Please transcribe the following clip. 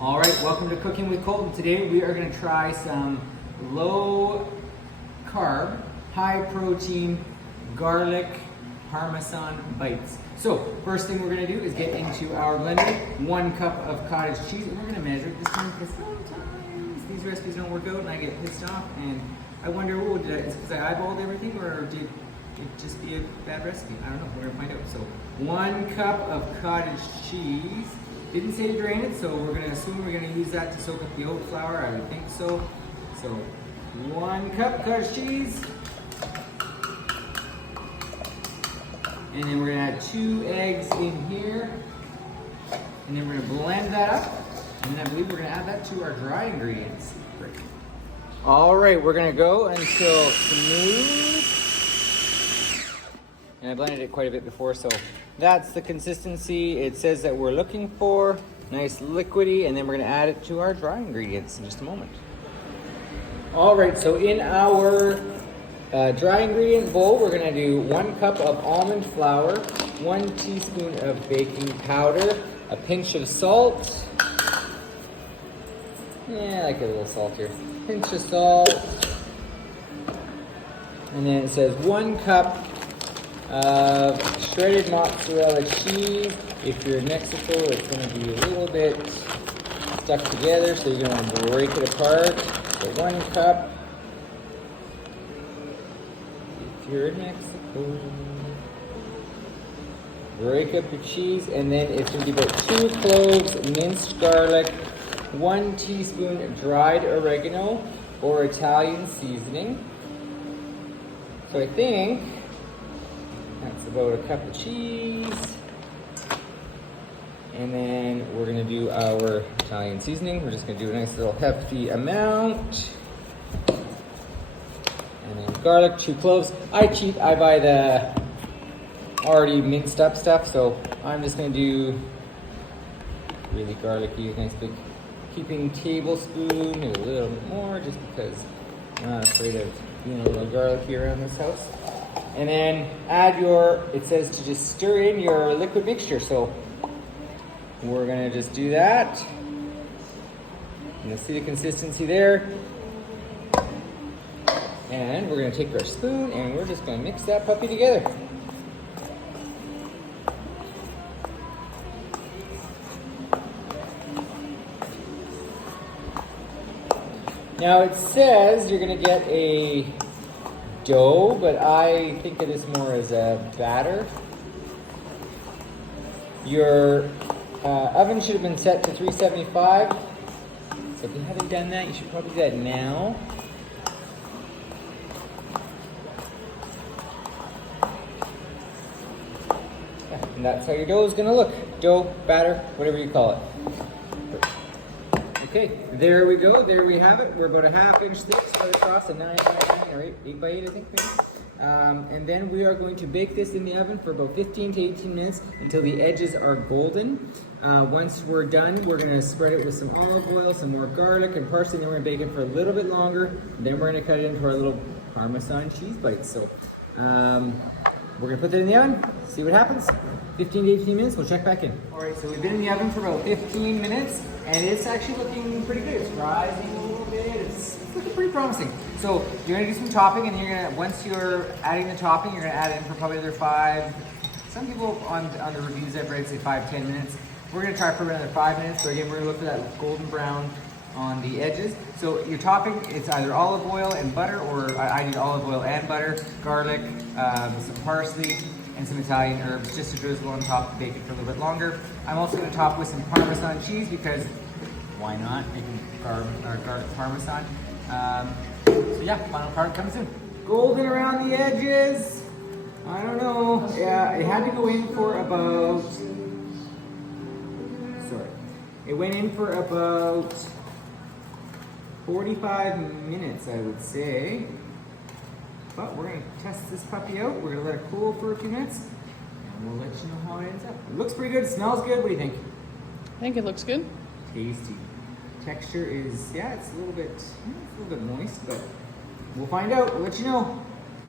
All right, welcome to Cooking with Colton. Today we are going to try some low carb, high protein garlic parmesan bites. So first thing we're going to do is get into our blender 1 cup of cottage cheese, and we're going to measure it this time because sometimes these recipes don't work out and I get pissed off and I wonder, oh, is it because I eyeballed everything or did it just be a bad recipe? I don't know. We're going to find out. So 1 cup of cottage cheese. Didn't say to drain it, so we're going to assume we're going to use that to soak up the oat flour. I would think so. So 1 cup cottage cheese. And then we're going to add 2 eggs in here. And then we're going to blend that up. And then I believe we're going to add that to our dry ingredients. Great. All right, we're going to go until smooth. And I blended it quite a bit before, so that's the consistency it says that we're looking for. Nice liquidy, and then we're gonna add it to our dry ingredients in just a moment. All right, so in our dry ingredient bowl, we're gonna do 1 cup of almond flour, 1 teaspoon of baking powder, a pinch of salt. Yeah, I like it a little saltier. Pinch of salt. And then it says 1 cup of shredded mozzarella cheese. If you're in Mexico, it's going to be a little bit stuck together, so you're going to break it apart. So 1 cup. If you're in Mexico, break up your cheese, and then it's going to be about 2 cloves minced garlic, 1 teaspoon dried oregano or Italian seasoning. So I think that's about a cup of cheese. And then we're gonna do our Italian seasoning. We're just gonna do a nice little hefty amount. And then garlic, 2 cloves. I cheat, I buy the already minced up stuff, so I'm just gonna do really garlicky, nice big heaping tablespoon, maybe a little bit more, just because I'm not afraid of being a little garlicky around this house. And then add it says to just stir in your liquid mixture. So we're gonna just do that. You'll see the consistency there. And we're gonna take our spoon and we're just gonna mix that puppy together. Now it says you're gonna get a dough, but I think of this more as a batter. Your oven should have been set to 375. So if you haven't done that, you should probably do that now. Yeah, and that's how your dough is gonna look. Dough, batter, whatever you call it. Okay, there we go. There we have it. We're about a 1/2 inch thick, spread across a 9x9 or 8x8, I think maybe. And then we are going to bake this in the oven for about 15 to 18 minutes until the edges are golden. Once we're done, we're going to spread it with some olive oil, some more garlic and parsley, and then we're going to bake it for a little bit longer. And then we're going to cut it into our little Parmesan cheese bites. So we're going to put that in the oven, see what happens. 15 to 18 minutes, we'll check back in. All right, so we've been in the oven for about 15 minutes, and it's actually looking pretty good. It's rising a little bit. It's looking pretty promising. So you're gonna do some topping, and once you're adding the topping, you're gonna add in for probably another 5. Some people on the reviews I've read say 5-10 minutes. We're gonna try for another 5 minutes. So again, we're gonna look for that golden brown on the edges. So your topping, it's either olive oil and butter, or I did olive oil and butter, garlic, some parsley, and some Italian herbs, just to drizzle on top, bake it for a little bit longer. I'm also going to top with some Parmesan cheese because why not? Making garlic Parmesan. So yeah, final part comes soon. Golden around the edges. I don't know. Yeah, it had to go in for about. It went in for about 45 minutes, I would say. But we're going to test this puppy out. We're going to let it cool for a few minutes, and we'll let you know how it ends up. It looks pretty good. It smells good. What do you think? I think it looks good. Tasty. Texture is, yeah, it's a little bit moist, but we'll find out. We'll let you know.